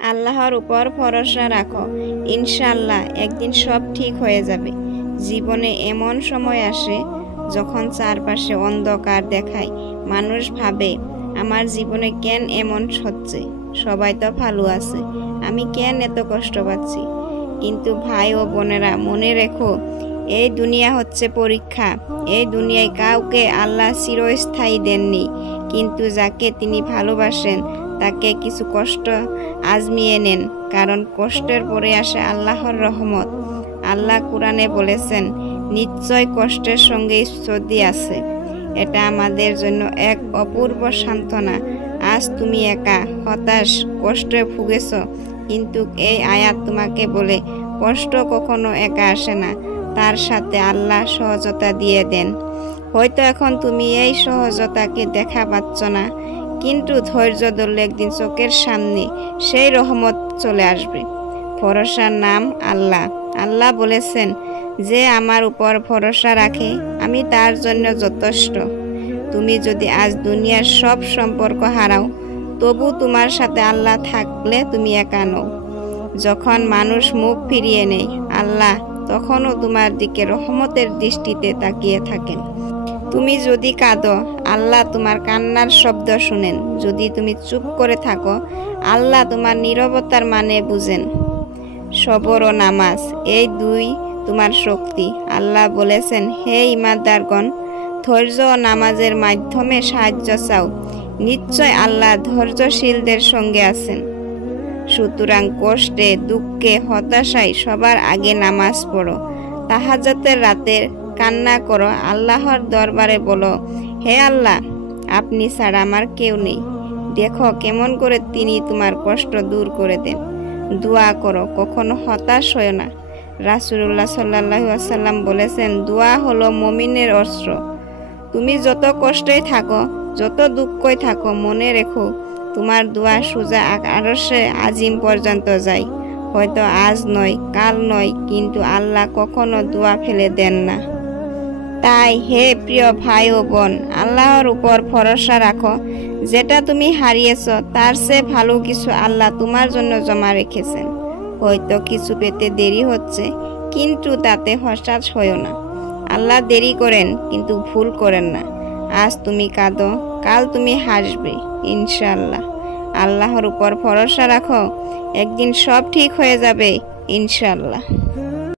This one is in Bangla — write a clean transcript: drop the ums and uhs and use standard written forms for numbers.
আল্লাহর উপর ভরসা রাখো, ইনশাআল্লাহ একদিন সব ঠিক হয়ে যাবে। জীবনে এমন সময় আসে যখন চারপাশে অন্ধকার দেখায়, মানুষ ভাবে আমার জীবনে কেন এমন হচ্ছে, সবাই তো ভালো আছে, আমি কেন এত কষ্ট পাচ্ছি। কিন্তু ভাই ও বোনেরা, মনে রেখো, এই দুনিয়া হচ্ছে পরীক্ষা। এই দুনিয়ায় কাউকে আল্লাহ চিরস্থায়ী দেননি, কিন্তু যাকে তিনি ভালোবাসেন তাকে কিছু কষ্ট আজমিয়ে নেন, কারণ কষ্টের পরে আসে আল্লাহর রহমত। আল্লাহ কুরআনে বলেছেন, নিশ্চয় কষ্টের সঙ্গে স্তুতি আছে। এটা আমাদের জন্য এক অপূর্ব সান্ত্বনা। আজ তুমি একা, হতাশ, কষ্টে ভুগেছ, কিন্তু এই আয়াত তোমাকে বলে কষ্ট কখনো একা আসে না, তার সাথে আল্লাহ সহজতা দিয়ে দেন। হয়তো এখন তুমি এই সহজতাকে দেখা পাচ্ছ না, কিন্তু ধৈর্য ধরলে একদিন চোখের সামনে সেই রহমত চলে আসবে। ভরসার নাম আল্লাহ। আল্লাহ বলেছেন, যে আমার উপর ভরসা রাখে আমি তার জন্য যথেষ্ট। তুমি যদি আজ দুনিয়ার সব সম্পর্ক হারাও, তবু তোমার সাথে আল্লাহ থাকলে তুমি একা নও। যখন মানুষ মুখ ফিরিয়ে নেয়, আল্লাহ তখনও তোমার দিকে রহমতের দৃষ্টিতে তাকিয়ে থাকেন। তুমি যদি কাঁদো, আল্লাহ তোমার কান্নার শব্দ শুনেন। যদি তুমি চুপ করে থাকো, আল্লাহ তোমার নীরবতার মানে বুঝেন। সবর ও নামাজ, এই দুই তোমার শক্তি। আল্লাহ বলেছেন, হে ঈমানদারগণ, ধৈর্য ও নামাজের মাধ্যমে সাহায্য চাও, নিশ্চয় আল্লাহ ধৈর্যশীলদের সঙ্গে আছেন। সুতরাং কষ্টে, দুঃখে, হতাশায় সবার আগে নামাজ পড়ো। তাহাজ্জুদের রাতের কান্না করো, আল্লাহর দরবারে বলো, হে আল্লাহ, আপনি ছাড়া আমার কেউ নেই। দেখো কেমন করে তিনি তোমার কষ্ট দূর করে দেন। দোয়া করো, কখনো হতাশ হয়ো না। রাসূলুল্লাহ সাল্লাল্লাহু আলাইহি ওয়াসাল্লাম বলেছেন, দোয়া হলো মুমিনের অস্ত্র। তুমি যত কষ্টেই থাকো, যত দুঃখই থাকো, মনে রেখো তোমার দোয়া সোজা আরশে আজিম পর্যন্ত যায়। হয়তো আজ নয়, কাল নয়, কিন্তু আল্লাহ কখনো দোয়া ফেলে দেন না। তাই হে প্রিয় ভাই ও বোন, আল্লাহর উপর ভরসা রাখো। যেটা তুমি হারিয়েছ তার চেয়ে ভালো কিছু আল্লাহ তোমার জন্য জমা রেখেছেন। হয়তো কিছু পেতে দেরি হচ্ছে, কিন্তু তাতে হতাশ হয়ো না। আল্লাহ দেরি করেন, কিন্তু ভুল করেন না। আজ তুমি কাঁদো, কাল তুমি হাসবে, ইনশাআল্লাহ। আল্লাহর উপর ভরসা রাখো, একদিন সব ঠিক হয়ে যাবে, ইনশাআল্লাহ।